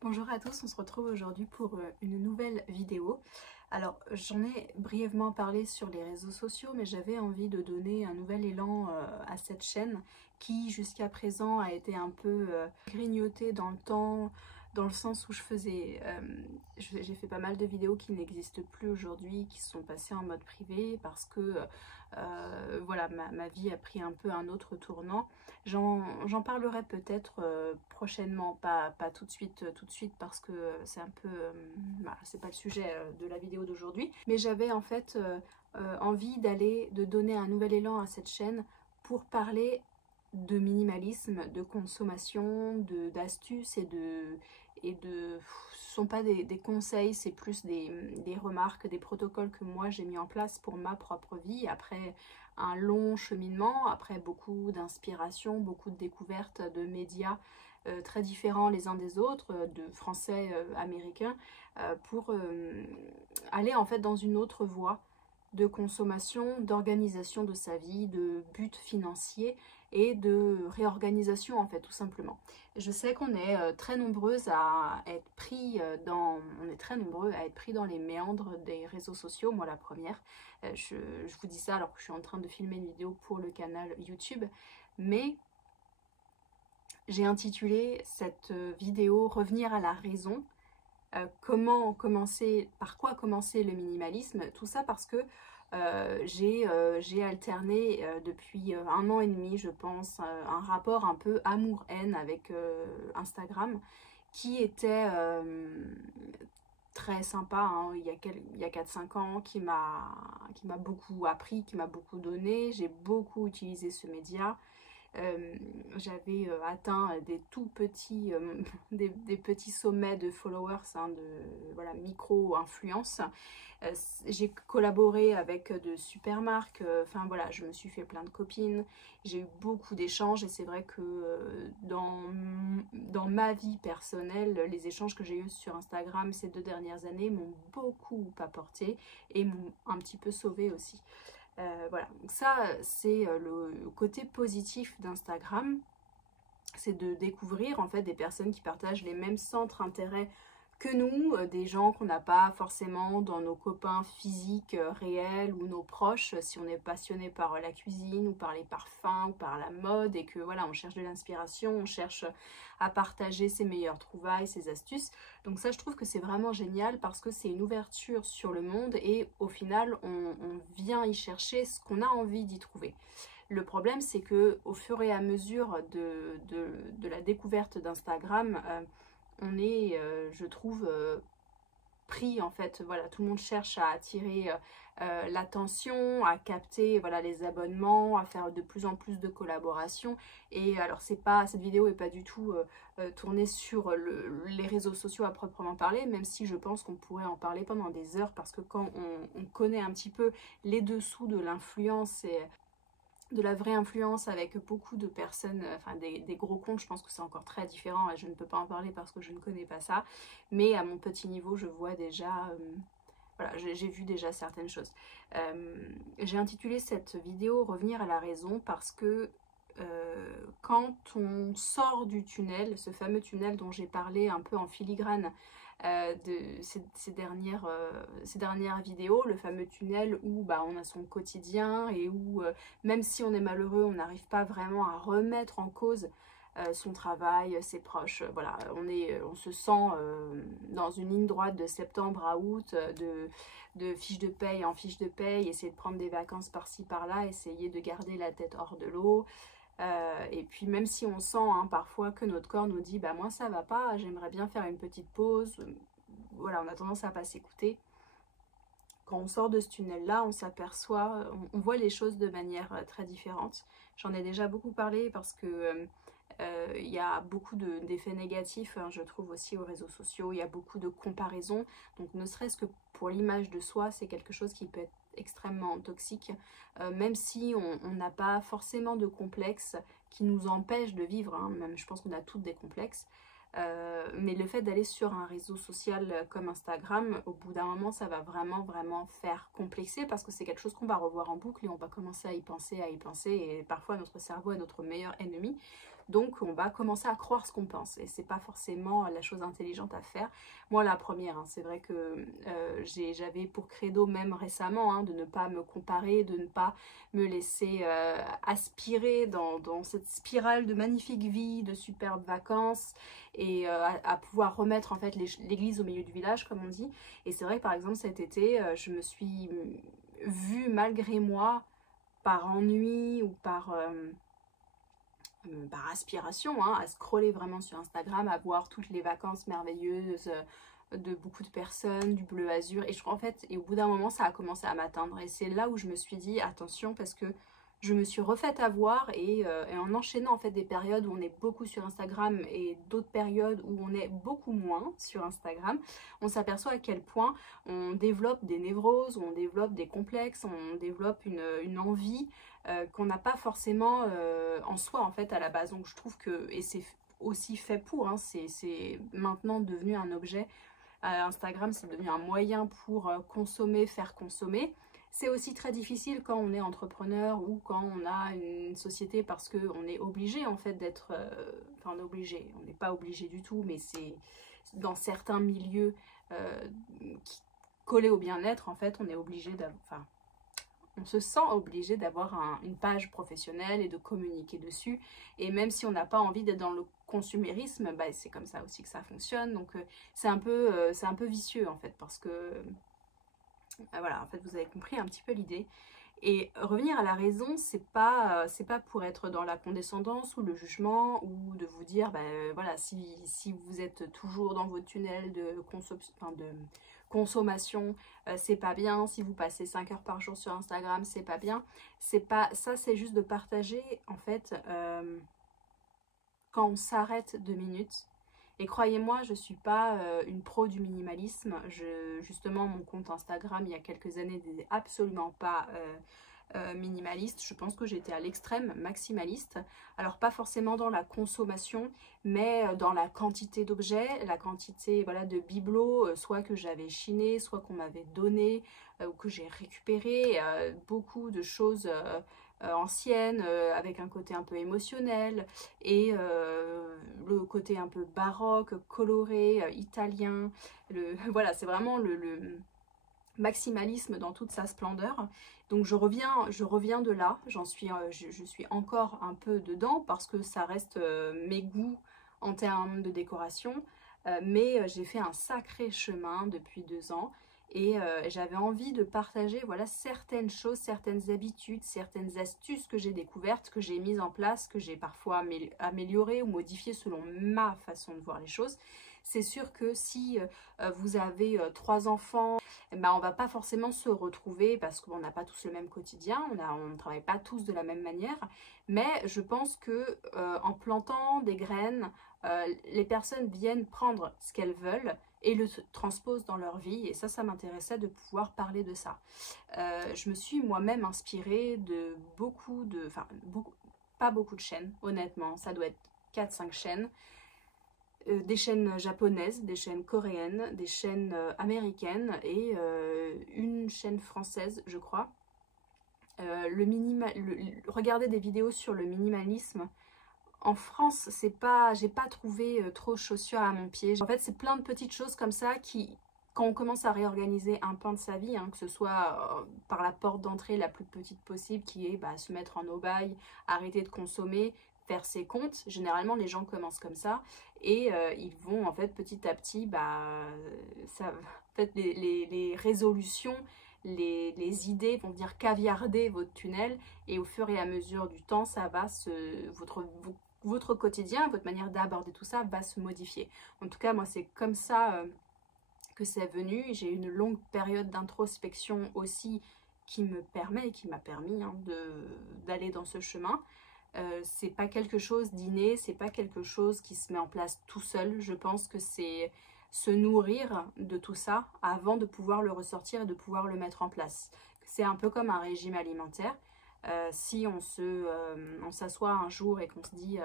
Bonjour à tous, on se retrouve aujourd'hui pour une nouvelle vidéo. Alors j'en ai brièvement parlé sur les réseaux sociaux, mais j'avais envie de donner un nouvel élan à cette chaîne qui jusqu'à présent a été un peu grignotée dans le temps, dans le sens où j'ai fait pas mal de vidéos qui n'existent plus aujourd'hui, qui sont passées en mode privé parce que voilà, ma vie a pris un peu un autre tournant. J'en parlerai peut-être prochainement, pas tout de suite, parce que c'est un peu, voilà, c'est pas le sujet de la vidéo d'aujourd'hui. Mais j'avais en fait envie de donner un nouvel élan à cette chaîne pour parler de minimalisme, de consommation, d'astuces ce sont pas des conseils, c'est plus des remarques, des protocoles que moi j'ai mis en place pour ma propre vie après un long cheminement, après beaucoup d'inspiration, beaucoup de découvertes de médias très différents les uns des autres, de français, américains, pour aller en fait dans une autre voie de consommation, d'organisation de sa vie, de but financier et de réorganisation en fait tout simplement. Je sais qu'on est très nombreuses à être pris on est très nombreux à être pris dans les méandres des réseaux sociaux, moi la première. Je vous dis ça alors que je suis en train de filmer une vidéo pour le canal YouTube, mais j'ai intitulé cette vidéo Revenir à la raison. Par quoi commencer le minimalisme, tout ça parce que j'ai alterné depuis 1 an et demi, je pense, un rapport un peu amour-haine avec Instagram qui était très sympa, hein, il y a 4-5 ans, qui m'a beaucoup appris, qui m'a beaucoup donné. J'ai beaucoup utilisé ce média. J'avais atteint des tout petits, des petits sommets de followers, hein, voilà, micro-influence. J'ai collaboré avec de super marques, enfin voilà, je me suis fait plein de copines, j'ai eu beaucoup d'échanges et c'est vrai que dans ma vie personnelle, les échanges que j'ai eus sur Instagram ces 2 dernières années m'ont beaucoup apporté et m'ont un petit peu sauvé aussi. Voilà, donc ça c'est le côté positif d'Instagram, c'est de découvrir en fait des personnes qui partagent les mêmes centres d'intérêt que nous, des gens qu'on n'a pas forcément dans nos copains physiques réels ou nos proches, si on est passionné par la cuisine ou par les parfums ou par la mode et que voilà, on cherche de l'inspiration, on cherche à partager ses meilleures trouvailles, ses astuces. Donc ça, je trouve que c'est vraiment génial parce que c'est une ouverture sur le monde et au final, on vient y chercher ce qu'on a envie d'y trouver. Le problème, c'est que au fur et à mesure de la découverte d'Instagram, on est, je trouve, pris en fait. Voilà, tout le monde cherche à attirer l'attention, à capter voilà, les abonnements, à faire de plus en plus de collaborations. Et alors, cette vidéo n'est pas du tout tournée sur les réseaux sociaux à proprement parler, même si je pense qu'on pourrait en parler pendant des heures parce que quand on connaît un petit peu les dessous de l'influence et de la vraie influence avec beaucoup de personnes, enfin des gros comptes, je pense que c'est encore très différent et je ne peux pas en parler parce que je ne connais pas ça, mais à mon petit niveau je vois déjà, voilà, j'ai vu déjà certaines choses. J'ai intitulé cette vidéo Revenir à la raison parce que quand on sort du tunnel, ce fameux tunnel dont j'ai parlé un peu en filigrane de ces dernières vidéos, le fameux tunnel où bah, on a son quotidien et où même si on est malheureux, on n'arrive pas vraiment à remettre en cause son travail, ses proches. Voilà, on se sent dans une ligne droite de septembre à août, de fiche de paye en fiche de paye, essayer de prendre des vacances par-ci par-là, essayer de garder la tête hors de l'eau. Et puis même si on sent hein, parfois que notre corps nous dit bah moi ça va pas, j'aimerais bien faire une petite pause, voilà, on a tendance à pas s'écouter. Quand on sort de ce tunnel là, on s'aperçoit, on voit les choses de manière très différente. J'en ai déjà beaucoup parlé parce que il y a beaucoup d'effets négatifs, hein, je trouve aussi aux réseaux sociaux, il y a beaucoup de comparaisons, donc ne serait-ce que pour l'image de soi, c'est quelque chose qui peut être extrêmement toxique, même si on n'a pas forcément de complexes qui nous empêchent de vivre, hein, même je pense qu'on a toutes des complexes, mais le fait d'aller sur un réseau social comme Instagram, au bout d'un moment, ça va vraiment faire complexer parce que c'est quelque chose qu'on va revoir en boucle et on va commencer à y penser, et parfois notre cerveau est notre meilleur ennemi. Donc on va commencer à croire ce qu'on pense et c'est pas forcément la chose intelligente à faire. Moi la première, hein, c'est vrai que j'avais pour credo même récemment de ne pas me comparer, de ne pas me laisser aspirer dans cette spirale de magnifique vie, de superbes vacances et à pouvoir remettre en fait l'église au milieu du village comme on dit. Et c'est vrai que par exemple cet été je me suis vue malgré moi par ennui ou par aspiration, à scroller vraiment sur Instagram, à voir toutes les vacances merveilleuses de beaucoup de personnes, du bleu azur, et je crois en fait, et au bout d'un moment ça a commencé à m'atteindre, et c'est là où je me suis dit attention parce que je me suis refaite avoir et en enchaînant en fait des périodes où on est beaucoup sur Instagram et d'autres périodes où on est beaucoup moins sur Instagram, on s'aperçoit à quel point on développe des névroses, on développe des complexes, on développe une envie qu'on n'a pas forcément en soi en fait à la base. Donc je trouve que, et c'est aussi fait pour, c'est maintenant devenu un objet, Instagram c'est devenu un moyen pour consommer, faire consommer. C'est aussi très difficile quand on est entrepreneur ou quand on a une société parce qu'on est obligé en fait d'être, enfin on est obligé, on n'est pas obligé du tout, mais c'est dans certains milieux qui collés au bien-être en fait, on est obligé d'avoir, enfin on se sent obligé d'avoir une page professionnelle et de communiquer dessus. Et même si on n'a pas envie d'être dans le consumérisme, bah, c'est comme ça aussi que ça fonctionne. Donc c'est un peu vicieux en fait parce que voilà, en fait vous avez compris un petit peu l'idée. Et revenir à la raison, c'est pas pour être dans la condescendance ou le jugement ou de vous dire, voilà, si vous êtes toujours dans votre tunnel de consommation, c'est pas bien. Si vous passez 5 heures par jour sur Instagram, c'est pas bien. C'est pas ça, c'est juste de partager en fait quand on s'arrête 2 minutes. Et croyez-moi, je ne suis pas une pro du minimalisme. Justement, mon compte Instagram, il y a quelques années, n'était absolument pas minimaliste. Je pense que j'étais à l'extrême maximaliste. Alors, pas forcément dans la consommation, mais dans la quantité d'objets, la quantité voilà, de bibelots, soit que j'avais chiné, soit qu'on m'avait donné, ou que j'ai récupéré. Beaucoup de choses anciennes, avec un côté un peu émotionnel, et le côté un peu baroque, coloré, italien. Voilà, c'est vraiment le maximalisme dans toute sa splendeur. Donc je reviens de là, je suis encore un peu dedans parce que ça reste mes goûts en termes de décoration, mais j'ai fait un sacré chemin depuis 2 ans. Et j'avais envie de partager voilà, certaines choses, certaines habitudes, certaines astuces que j'ai découvertes, que j'ai mises en place, que j'ai parfois améliorées ou modifiées selon ma façon de voir les choses. C'est sûr que si vous avez 3 enfants, on ne va pas forcément se retrouver parce qu'on n'a pas tous le même quotidien, on ne travaille pas tous de la même manière. Mais je pense que en plantant des graines, les personnes viennent prendre ce qu'elles veulent et le transposent dans leur vie, et ça m'intéressait de pouvoir parler de ça. Je me suis moi-même inspirée de pas beaucoup de chaînes, honnêtement, ça doit être 4-5 chaînes, des chaînes japonaises, des chaînes coréennes, des chaînes américaines et une chaîne française, je crois. Regarder des vidéos sur le minimalisme. En France, j'ai pas trouvé trop chaussures à mon pied. En fait, c'est plein de petites choses comme ça qui, quand on commence à réorganiser un pan de sa vie, que ce soit par la porte d'entrée la plus petite possible, qui est se mettre en aubaille, arrêter de consommer, faire ses comptes. Généralement, les gens commencent comme ça et ils vont en fait petit à petit, en fait, les résolutions, les idées vont venir caviarder votre tunnel, et au fur et à mesure du temps, ça va votre quotidien, votre manière d'aborder tout ça va se modifier. En tout cas, moi, c'est comme ça que c'est venu. J'ai une longue période d'introspection aussi qui m'a permis d'aller dans ce chemin. C'est pas quelque chose d'inné, c'est pas quelque chose qui se met en place tout seul. Je pense que c'est se nourrir de tout ça avant de pouvoir le ressortir et de pouvoir le mettre en place. C'est un peu comme un régime alimentaire. Si on s'assoit un jour et qu'on se dit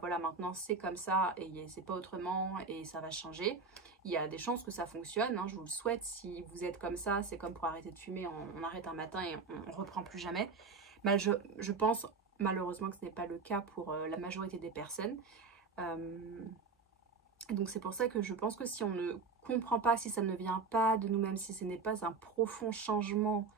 voilà, maintenant c'est comme ça et c'est pas autrement et ça va changer, il y a des chances que ça fonctionne, je vous le souhaite. Si vous êtes comme ça, c'est comme pour arrêter de fumer, on arrête un matin et on reprend plus jamais. Je pense malheureusement que ce n'est pas le cas pour la majorité des personnes. Donc c'est pour ça que je pense que si on ne comprend pas, si ça ne vient pas de nous-mêmes, si ce n'est pas un profond changement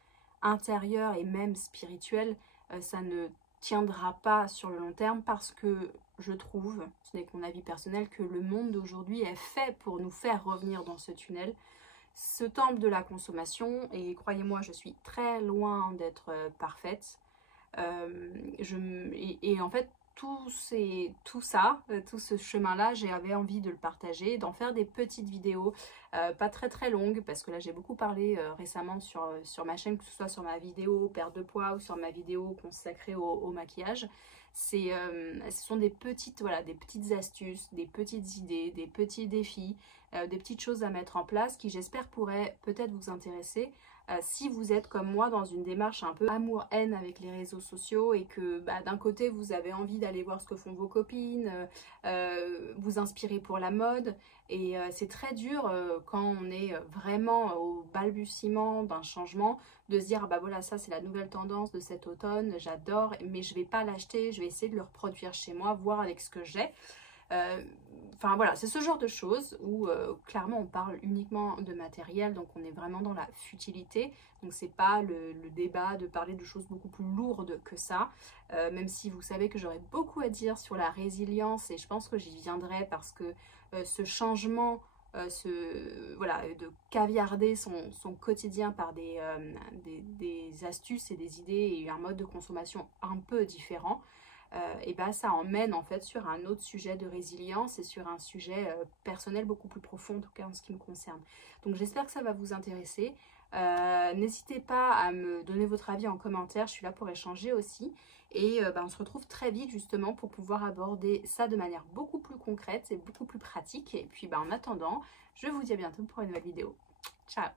intérieur et même spirituel, ça ne tiendra pas sur le long terme, parce que je trouve, ce n'est que mon avis personnel, que le monde d'aujourd'hui est fait pour nous faire revenir dans ce tunnel, ce temple de la consommation. Et croyez-moi, je suis très loin d'être parfaite. Et en fait, tout ce chemin-là, j'avais envie de le partager, d'en faire des petites vidéos, pas très longues, parce que là j'ai beaucoup parlé récemment sur ma chaîne, que ce soit sur ma vidéo perte de poids ou sur ma vidéo consacrée au maquillage. Ce sont des petites, voilà, des petites astuces, des petites idées, des petits défis, des petites choses à mettre en place qui, j'espère, pourraient peut-être vous intéresser. Si vous êtes comme moi dans une démarche un peu amour-haine avec les réseaux sociaux, et que d'un côté vous avez envie d'aller voir ce que font vos copines, vous inspirer pour la mode, et c'est très dur quand on est vraiment au balbutiement d'un changement, de se dire bah voilà, ça c'est la nouvelle tendance de cet automne, j'adore, mais je vais pas l'acheter, je vais essayer de le reproduire chez moi, voir avec ce que j'ai. Enfin voilà, c'est ce genre de choses où clairement on parle uniquement de matériel, donc on est vraiment dans la futilité. Donc c'est pas le débat de parler de choses beaucoup plus lourdes que ça, même si vous savez que j'aurais beaucoup à dire sur la résilience, et je pense que j'y viendrai, parce que ce changement, voilà, de caviarder son quotidien par des astuces et des idées et un mode de consommation un peu différent, et bah ça emmène en fait sur un autre sujet de résilience et sur un sujet personnel beaucoup plus profond, en tout cas en ce qui me concerne. Donc j'espère que ça va vous intéresser. N'hésitez pas à me donner votre avis en commentaire, je suis là pour échanger aussi. Et on se retrouve très vite justement pour pouvoir aborder ça de manière beaucoup plus concrète et beaucoup plus pratique. Et puis en attendant, je vous dis à bientôt pour une nouvelle vidéo. Ciao!